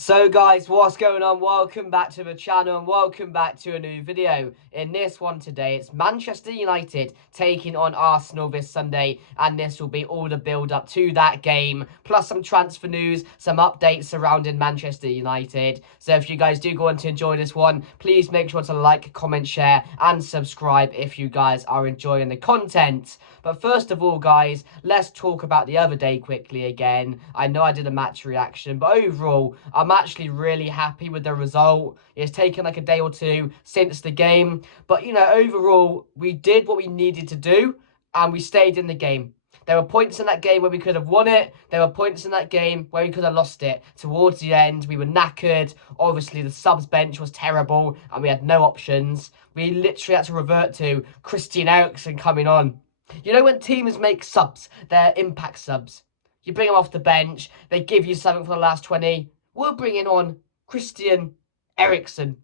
So guys, what's going on? Welcome back to the channel and welcome back to a new video. In this one today, it's Manchester United taking on Arsenal this Sunday, and this will be all the build up to that game, plus some transfer news, some updates surrounding Manchester United. So if you guys do go on to enjoy this one, please make sure to like, comment, share and subscribe if you guys are enjoying the content. But first of all, guys, let's talk about the other day quickly again. I know I did a match reaction, but overall, I'm actually really happy with the result. It's taken like a day or two since the game. But, overall, we did what we needed to do and we stayed in the game. There were points in that game where we could have won it. There were points in that game where we could have lost it. Towards the end, we were knackered. Obviously, the subs bench was terrible and we had no options. We literally had to revert to Christian Eriksen coming on. You know when teams make subs, they're impact subs. You bring them off the bench, they give you something for the last 20. We're bringing on Christian Eriksen.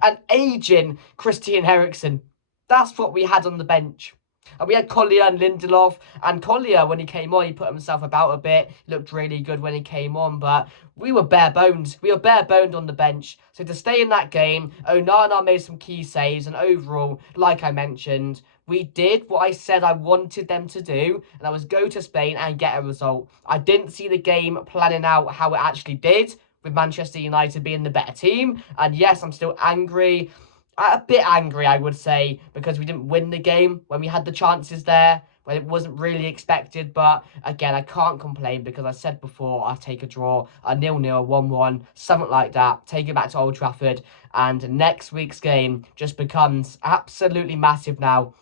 An aging Christian Eriksen. That's what we had on the bench. And we had Collier and Lindelof. And Collier, when he came on, he put himself about a bit. He looked really good when he came on. But we were bare-boned. We were bare-boned on the bench. So to stay in that game, Onana made some key saves. And overall, like I mentioned, we did what I said I wanted them to do, and that was go to Spain and get a result. I didn't see the game planning out how it actually did, with Manchester United being the better team. And yes, I'm still angry. A bit angry, I would say, because we didn't win the game when we had the chances there, when it wasn't really expected. But again, I can't complain because I said before, I'll take a draw, a 0-0, a 1-1, something like that, take it back to Old Trafford, and next week's game just becomes absolutely massive now.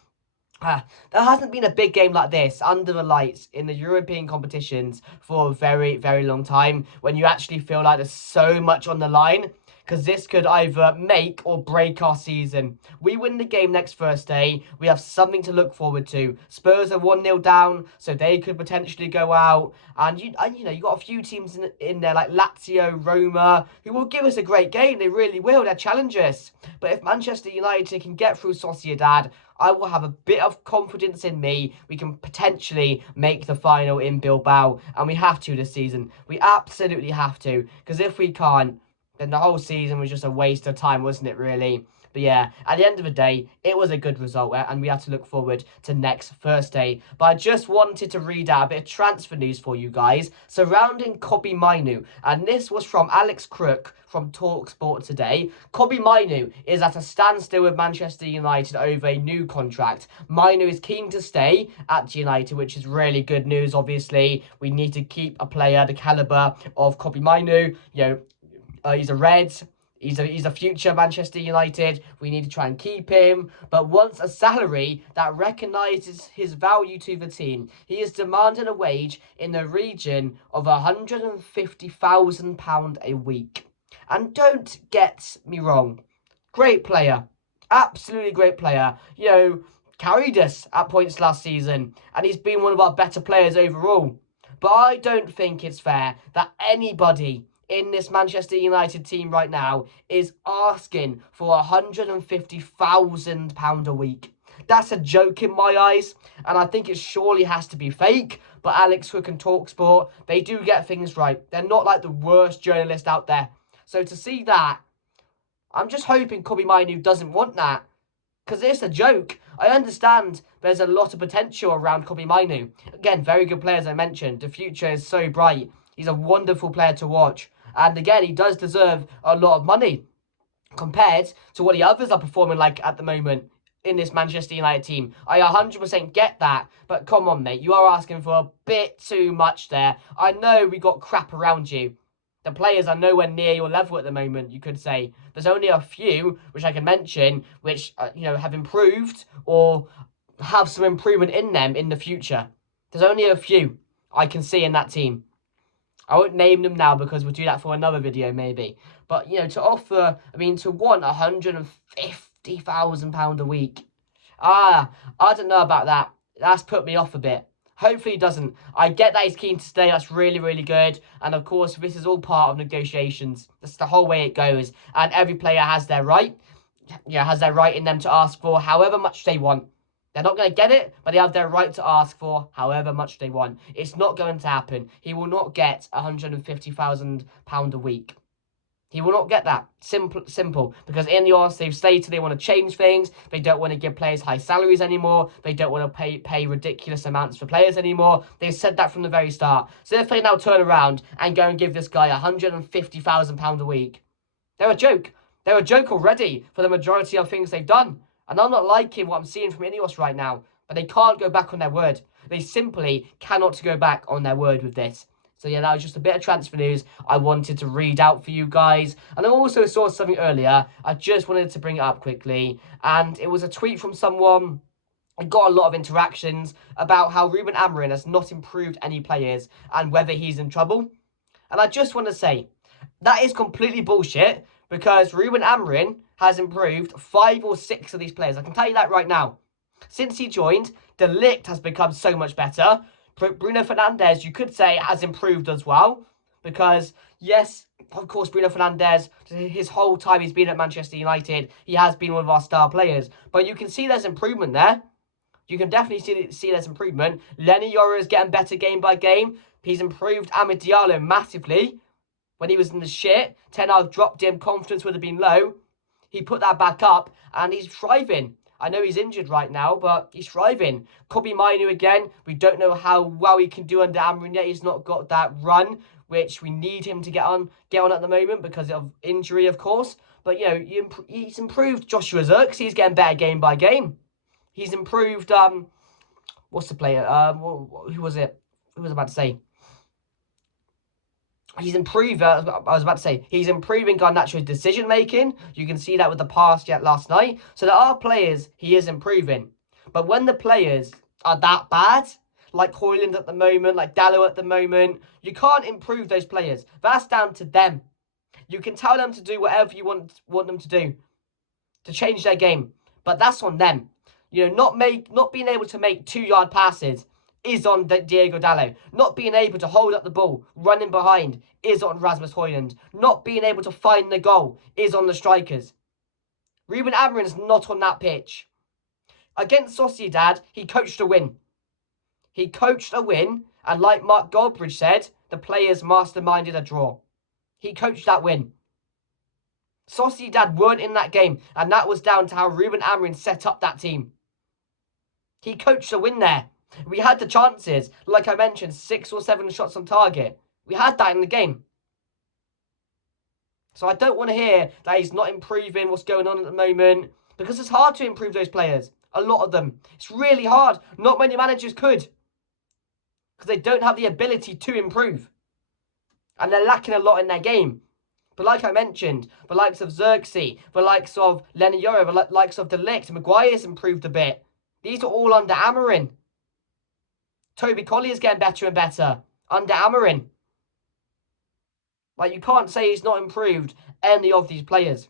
There hasn't been a big game like this under the lights in the European competitions for a very, very long time, when you actually feel like there's so much on the line, because this could either make or break our season. We win the game next Thursday, we have something to look forward to. Spurs are 1-0 down, so they could potentially go out. And you got a few teams in there like Lazio, Roma, who will give us a great game. They really will. They're challengers. But if Manchester United can get through Sociedad, I will have a bit of confidence in me. We can potentially make the final in Bilbao, and we have to this season. We absolutely have to, because if we can't, then the whole season was just a waste of time, wasn't it, really? But yeah, at the end of the day, it was a good result, and we had to look forward to next Thursday. But I just wanted to read out a bit of transfer news for you guys surrounding Kobbie Mainoo. And this was from Alex Crook from TalkSport today. Kobbie Mainoo is at a standstill with Manchester United over a new contract. Mainoo is keen to stay at United, which is really good news, obviously. We need to keep a player the calibre of Kobbie Mainoo. He's a Red. He's a future Manchester United. We need to try and keep him. But wants a salary that recognises his value to the team. He is demanding a wage in the region of £150,000 a week. And don't get me wrong. Great player. Absolutely great player. Carried us at points last season. And he's been one of our better players overall. But I don't think it's fair that anybody in this Manchester United team right now is asking for £150,000 a week. That's a joke in my eyes, and I think it surely has to be fake. But Alex Crook and TalkSport, they do get things right. They're not like the worst journalist out there. So to see that, I'm just hoping Kobbie Mainoo doesn't want that, because it's a joke. I understand there's a lot of potential around Kobbie Mainoo. Again, very good player, as I mentioned. The future is so bright. He's a wonderful player to watch. And again, he does deserve a lot of money compared to what the others are performing like at the moment in this Manchester United team. I 100% get that. But come on, mate. You are asking for a bit too much there. I know we got crap around you. The players are nowhere near your level at the moment, you could say. There's only a few, which I can mention, which, have improved or have some improvement in them in the future. There's only a few I can see in that team. I won't name them now because we'll do that for another video maybe. But, to want £150,000 a week. I don't know about that. That's put me off a bit. Hopefully he doesn't. I get that he's keen to stay. That's really, really good. And of course, this is all part of negotiations. That's the whole way it goes. And every player has their right. Has their right in them to ask for however much they want. They're not going to get it, but they have their right to ask for however much they want. It's not going to happen. He will not get £150,000 a week. He will not get that. Simple. Because in the arse, they've stated they want to change things. They don't want to give players high salaries anymore. They don't want to pay ridiculous amounts for players anymore. They've said that from the very start. So if they now turn around and go and give this guy £150,000 a week, they're a joke. They're a joke already for the majority of things they've done. And I'm not liking what I'm seeing from Ineos right now. But they can't go back on their word. They simply cannot go back on their word with this. So yeah, that was just a bit of transfer news I wanted to read out for you guys. And I also saw something earlier. I just wanted to bring it up quickly. And it was a tweet from someone. I got a lot of interactions about how Ruben Amorim has not improved any players and whether he's in trouble. And I just want to say, that is completely bullshit because Ruben Amorim has improved 5 or 6 of these players. I can tell you that right now. Since he joined, De Ligt has become so much better. Bruno Fernandes, you could say, has improved as well. Because, yes, of course, Bruno Fernandes, his whole time he's been at Manchester United, he has been one of our star players. But you can see there's improvement there. You can definitely see there's improvement. Lenny Yoro is getting better game by game. He's improved Amad Diallo massively. When he was in the shit, Ten Hag dropped him, confidence would have been low. He put that back up, and he's thriving. I know he's injured right now, but he's thriving. Kobbie Mainoo again. We don't know how well he can do under Amorim yet. He's not got that run, which we need him to get on at the moment because of injury, of course. But, you know, he's improved Joshua Zirkzee. He's getting better game by game. He's improved, what's the player? Who was it? Who was I about to say? He's improved, he's improving Garnacho's decision making. You can see that with the pass last night. So there are players he is improving. But when the players are that bad, like Højlund at the moment, like Dalot at the moment, you can't improve those players. That's down to them. You can tell them to do whatever you want them to do, to change their game. But that's on them. You know, not being able to make 2-yard passes is on Diego Dalot. Not being able to hold up the ball, running behind, is on Rasmus Højlund. Not being able to find the goal is on the strikers. Ruben Amorim is not on that pitch. Against Sociedad, he coached a win. He coached a win, and like Mark Goldbridge said, the players masterminded a draw. He coached that win. Sociedad weren't in that game, and that was down to how Ruben Amorim set up that team. He coached a win there. We had the chances, like I mentioned, 6 or 7 shots on target. We had that in the game. So I don't want to hear that he's not improving what's going on at the moment, because it's hard to improve those players. A lot of them. It's really hard. Not many managers could, because they don't have the ability to improve. And they're lacking a lot in their game. But like I mentioned, the likes of Zirkzee, the likes of Lenny Yoro, the likes of De Ligt, Maguire's improved a bit. These are all under Amorim. Toby Collier's getting better and better under Amorim. Like, you can't say he's not improved any of these players.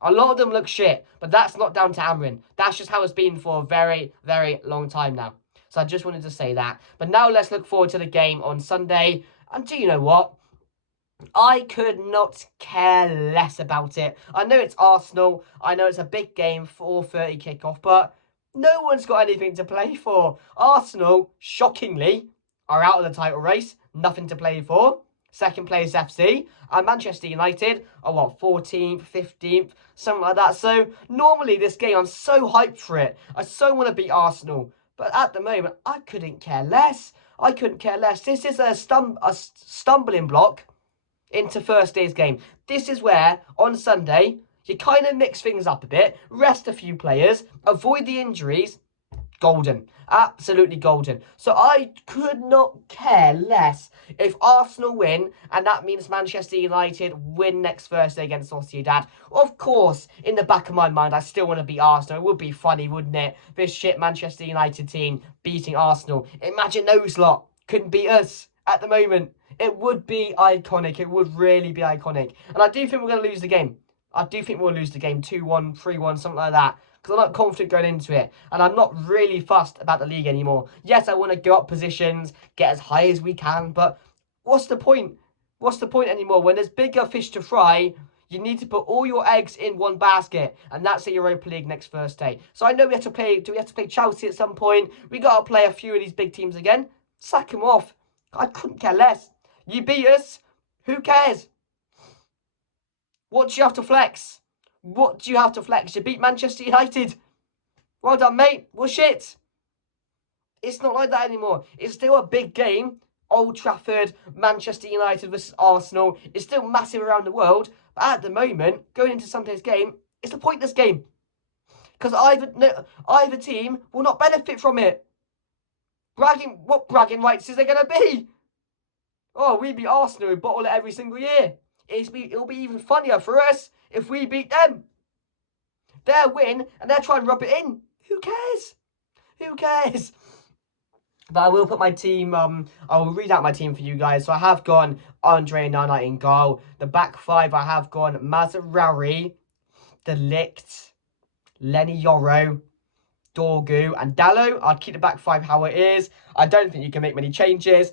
A lot of them look shit, but that's not down to Amorim. That's just how it's been for a very, very long time now. So I just wanted to say that. But now let's look forward to the game on Sunday. And do you know what? I could not care less about it. I know it's Arsenal. I know it's a big game, 4:30 kickoff, but no one's got anything to play for. Arsenal, shockingly, are out of the title race. Nothing to play for. Second place FC. And Manchester United are, 14th, 15th, something like that. So normally this game, I'm so hyped for it. I so want to beat Arsenal. But at the moment, I couldn't care less. I couldn't care less. This is a stumbling block into Thursday's game. This is where, on Sunday, you kind of mix things up a bit, rest a few players, avoid the injuries. Golden. Absolutely golden. So I could not care less if Arsenal win, and that means Manchester United win next Thursday against Sociedad. Of course, in the back of my mind, I still want to beat Arsenal. It would be funny, wouldn't it? This shit Manchester United team beating Arsenal. Imagine those lot couldn't beat us at the moment. It would be iconic. It would really be iconic. And I do think we're going to lose the game. I do think we'll lose the game 2-1, 3-1, something like that. Because I'm not confident going into it. And I'm not really fussed about the league anymore. Yes, I want to go up positions, get as high as we can. But what's the point? What's the point anymore? When there's bigger fish to fry, you need to put all your eggs in one basket. And that's the Europa League next Thursday. So I know we have to play. Do we have to play Chelsea at some point? We got to play a few of these big teams again. Sack them off. I couldn't care less. You beat us. Who cares? What do you have to flex? What do you have to flex? You beat Manchester United. Well done, mate. Well, shit. It's not like that anymore. It's still a big game. Old Trafford, Manchester United versus Arsenal. It's still massive around the world. But at the moment, going into Sunday's game, it's a pointless game. Because either team will not benefit from it. What bragging rights is there going to be? Oh, we beat Arsenal and bottle it every single year. It'll be even funnier for us if we beat them. They'll win and they'll try and rub it in. Who cares? Who cares? But I will put my team, I will read out my team for you guys. So I have gone Andre Nana in goal. The back five, I have gone Mazraoui, De Ligt, Lenny Yoro, Dorgu, and Dallo. I'd keep the back five how it is. I don't think you can make many changes.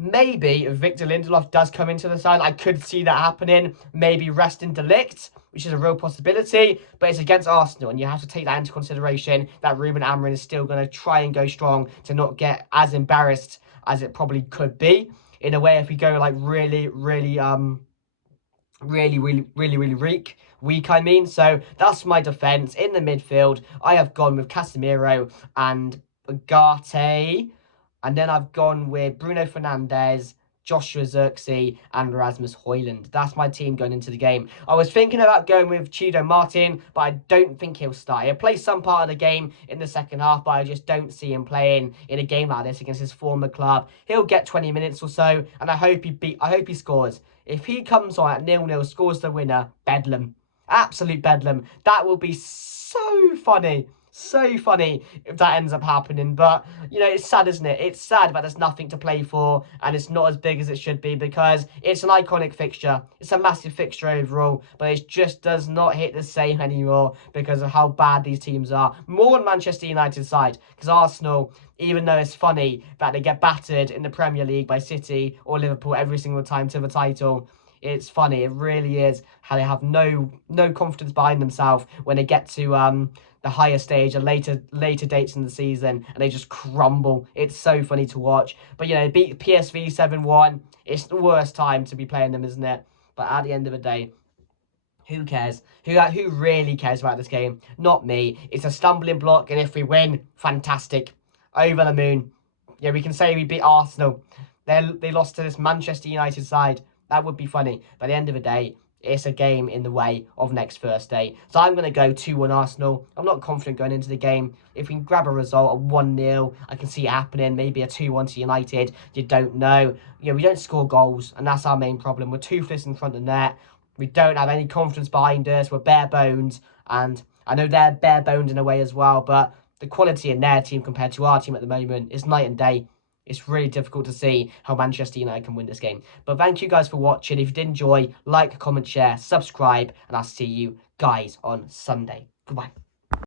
Maybe if Victor Lindelof does come into the side, I could see that happening. Maybe resting De Ligt, which is a real possibility. But it's against Arsenal, and you have to take that into consideration that Ruben Amorim is still going to try and go strong to not get as embarrassed as it probably could be. In a way, if we go like really weak, I mean. So that's my defence. In the midfield, I have gone with Casemiro and Ugarte. And then I've gone with Bruno Fernandes, Joshua Zirkzee, and Rasmus Højlund. That's my team going into the game. I was thinking about going with CHIDO Martin, but I don't think he'll start. He'll play some part of the game in the second half, but I just don't see him playing in a game like this against his former club. He'll get 20 minutes or so, and I hope he scores. If he comes on at 0-0, scores the winner, bedlam. Absolute bedlam. That will be so funny. So funny if that ends up happening. But, you know, it's sad, isn't it? It's sad that there's nothing to play for and it's not as big as it should be because it's an iconic fixture. It's a massive fixture overall, but it just does not hit the same anymore because of how bad these teams are. More on Manchester United's side because Arsenal, even though it's funny that they get battered in the Premier League by City or Liverpool every single time to the title, it's funny. It really is how they have no confidence behind themselves when they get to the higher stage and later dates in the season and they just crumble. It's so funny to watch. But, you know, beat PSV 7-1. It's the worst time to be playing them, isn't it? But at the end of the day, who cares? Who really cares about this game? Not me. It's a stumbling block, and if we win, fantastic. Over the moon. Yeah, we can say we beat Arsenal. They lost to this Manchester United side. That would be funny. But at the end of the day, it's a game in the way of next Thursday. So I'm going to go 2-1 Arsenal. I'm not confident going into the game. If we can grab a result, a 1-0, I can see it happening. Maybe a 2-1 to United. You don't know. You know, we don't score goals, and that's our main problem. We're toothless in front of the net. We don't have any confidence behind us. We're bare bones. And I know they're bare boned in a way as well, but the quality in their team compared to our team at the moment is night and day. It's really difficult to see how Manchester United can win this game. But thank you guys for watching. If you did enjoy, like, comment, share, subscribe, and I'll see you guys on Sunday. Goodbye.